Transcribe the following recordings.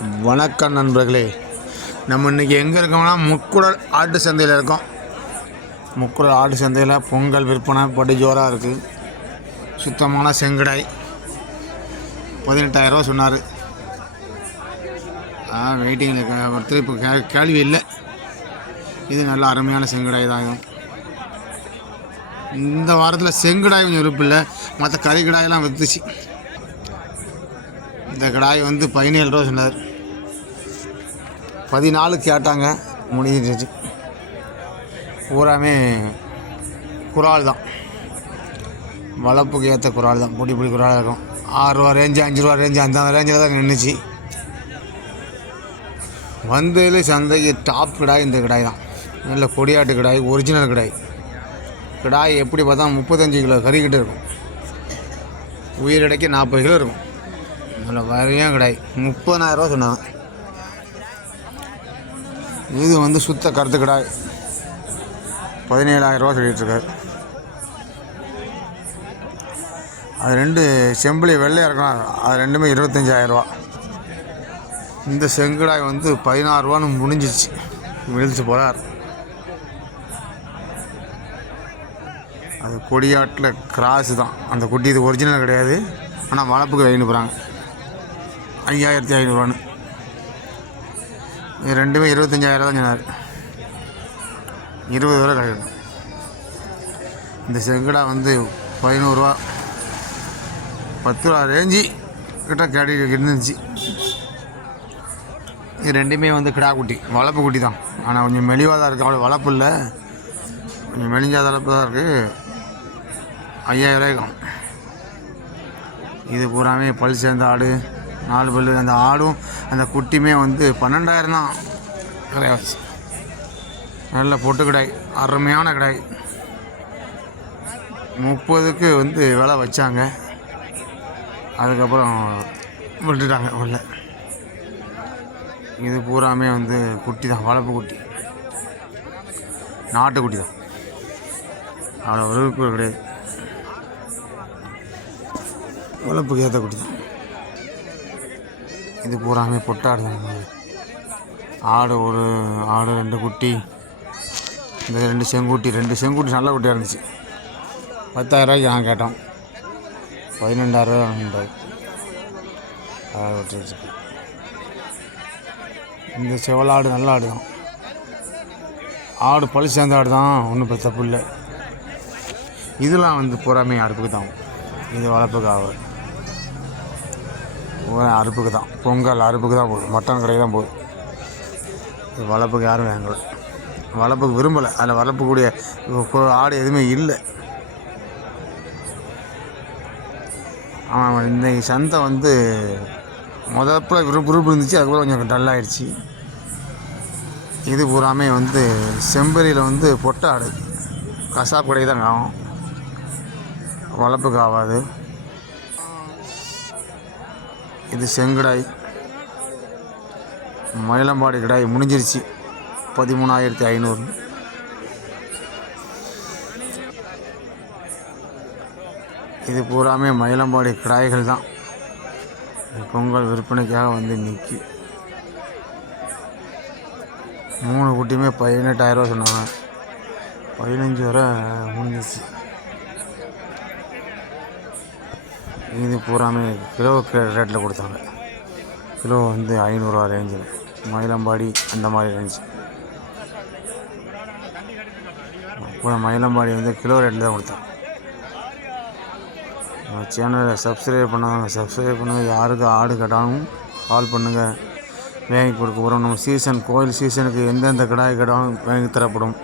வணக்கம் நண்பர்களே. நம்ம இன்றைக்கி எங்கே இருக்கோம்னா முக்குடல் ஆட்டு சந்தையில் இருக்கோம். முக்குடல் ஆட்டு சந்தையில் பொங்கல் விற்பனை படு ஜோராக இருக்குது சுத்தமான செங்கடாய். பதினெட்டாயிரரூவா சொன்னார். ஆ வெயிட்டிங்கில் ஒருத்தர் இப்போ கே கேள்வி இல்லை. இது நல்ல அருமையான செங்கடாய் தான் இதுவும் இந்த வாரத்தில் செங்கடாய் கொஞ்சம் விருப்பம் இல்லை. மற்ற கறி கடாயெல்லாம் விற்றுச்சு இந்த கடாய் வந்து பதினேழு ரூபா சொன்னார். பதினாலு கேட்டாங்க முடிஞ்சிருச்சு பூராமே குறால் தான். வளர்ப்புக்கு ஏற்ற குறால் தான். பொடி பொடி குறால் இருக்கும். ஆறுரூவா ரேஞ்சு அஞ்சு ரூபா ரேஞ்சு அந்த ரேஞ்சில் தான் நின்றுச்சு வந்ததில் சந்தைக்கு டாப் கிடாய் இந்த கிடாய் தான். நல்ல கொடியாட்டு கிடாய் ஒரிஜினல் கிடாய். கிடாய் எப்படி பார்த்தா முப்பத்தஞ்சு கிலோ கறிக்கிட்டு இருக்கும். உயிரிடைக்கு நாற்பது கிலோ இருக்கும். நல்ல வரையும் கிடாய். முப்பதாயிரரூவா சொன்னாங்க. இது வந்து சுத்த கருத்து கிடாய் பதினேழாயிரரூவா சொல்லிகிட்ருக்காரு அது ரெண்டு செம்பிளி வெள்ளையாக இருக்கும் அது ரெண்டுமே இருபத்தஞ்சாயிரரூவா இந்த செங்கடாய் வந்து பதினாறுரூவான்னு முடிஞ்சிச்சு. விழுந்து போகிறார் அது கொடியாட்டில் கிராஸு தான். அந்த குட்டி இது ஒரிஜினல் கிடையாது. ஆனால் வளர்ப்புக்கு வைன்னு போகிறாங்க ஐயாயிரத்தி ஐநூறுவான்னு இது ரெண்டுமே இருபத்தஞ்சாயிரம் தான் சொன்னார். இருபது ரூபா கிடைக்கும் இந்த செங்கடா வந்து பதினோருவா. பத்து ரூபா ரேஞ்சு கிட்ட கேடி இருந்துச்சு. இது ரெண்டுமே வந்து கிடா குட்டி வளர்ப்பு குட்டி தான். ஆனால் கொஞ்சம் மெலிவாக தான் இருக்குது அவ்வளோ வளர்ப்பு இல்லை. கொஞ்சம் மெலிஞ்சா தளப்பு தான் இருக்குது ஐயாயிரம் ரூபாய்க்கும் இது பூராமே பல் சேர்ந்த ஆடு. நாலு பல் அந்த ஆடும் அந்த குட்டியுமே வந்து பன்னெண்டாயிரம் தான். விலைவாசி நல்ல பொட்டு கிடாய் அருமையான கிடாய் முப்பதுக்கு வந்து விலை வச்சாங்க. அதுக்கப்புறம் விட்டுட்டாங்க உள்ள. இது பூராமே வந்து குட்டி தான் வளர்ப்பு குட்டி. நாட்டு குட்டி தான். அவ்வளோ விருப்பு கிடையாது. வளர்ப்புக்கு ஏற்ற குட்டி தான். இது பூராமே பொட்டாடு ஆடு ஒரு ஆடு ரெண்டு குட்டி இந்த ரெண்டு செங்குட்டி ரெண்டு செங்குட்டி நல்ல குட்டியாக இருந்துச்சு. பத்தாயிரரூவாய்க்கு நான் கேட்டோம். பதினெண்டாயிரரூவா விட்டுருச்சு. இந்த செவலாடு நல்ல ஆடு தான். ஆடு பழி சேர்ந்த ஆடு தான். ஒன்றும் தப்பு இல்லை. இதெல்லாம் வந்து பூராமே அடுப்புக்கு தான். இது வளர்ப்புக்கு அறுப்புக்கு தான். பொங்கல் அறுப்புக்கு தான் போகுது. மட்டன் கடைக்கு தான் போகுது. இது வளர்ப்புக்கு யாரும் வாங்கல. வளர்ப்புக்கு விரும்பலை. அதில் வளர்ப்புக்கூடிய ஆடு எதுவுமே இல்லை. ஆமாம் இந்த சந்தை வந்து முதப்பில் குரூப் குரூப் இருந்துச்சு. அதுக்கப்புறம் கொஞ்சம் டல் இது பூராமே வந்து செம்பரியில் வந்து பொட்டை ஆடு. கசாப் கடைக்கு தான் ஆகும் வளர்ப்புக்கு ஆகாது. இது செங்கடாய். மயிலம்பாடி கிடாய் முடிஞ்சிருச்சு. பதிமூணாயிரத்தி ஐநூறு. இது பூராமே மயிலம்பாடி கிடாய்கள் தான். பொங்கல் விற்பனைக்காக வந்து நிற்கி மூணு குட்டியுமே பதினெட்டாயிரரூவா சொன்னாங்க. பதினஞ்சு வரை முடிஞ்சிருச்சு. இது பூராமே கிலோ ரேட்டில் கொடுத்தாங்க. கிலோ வந்து ஐநூறுரூவா ரேஞ்சில் மயிலம்பாடி அந்த மாதிரி ரேஞ்சு அப்புறம் மயிலம்பாடி வந்து கிலோ ரேட்டில் தான் கொடுத்தாங்க. நம்ம சேனலை சப்ஸ்கிரைப் பண்ணாங்க சப்ஸ்கிரைப் பண்ணுங்கள் யாருக்கு ஆடு கேட்டாலும் கால் பண்ணுங்கள் வாங்கி கொடுக்க போகிறோம் நம்ம சீசன் கோயில் சீசனுக்கு எந்தெந்த கடாய் கேட்டாலும் வாங்கி தரப்படும்.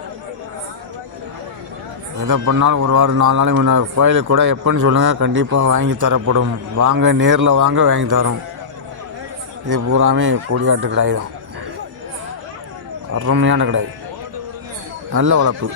எதை பண்ணாலும் ஒரு வாரம் நாலு நாளைக்கு முன்னாடி கோயிலுக்கு கூட எப்போன்னு சொல்லுங்கள் கண்டிப்பாக வாங்கி தரப்படும். வாங்க நேரில் வாங்க வாங்கி தரோம். இது பூராமே கொடியாட்டு கடாய் தான். அருமையான கடாய். நல்ல வளர்ப்பு.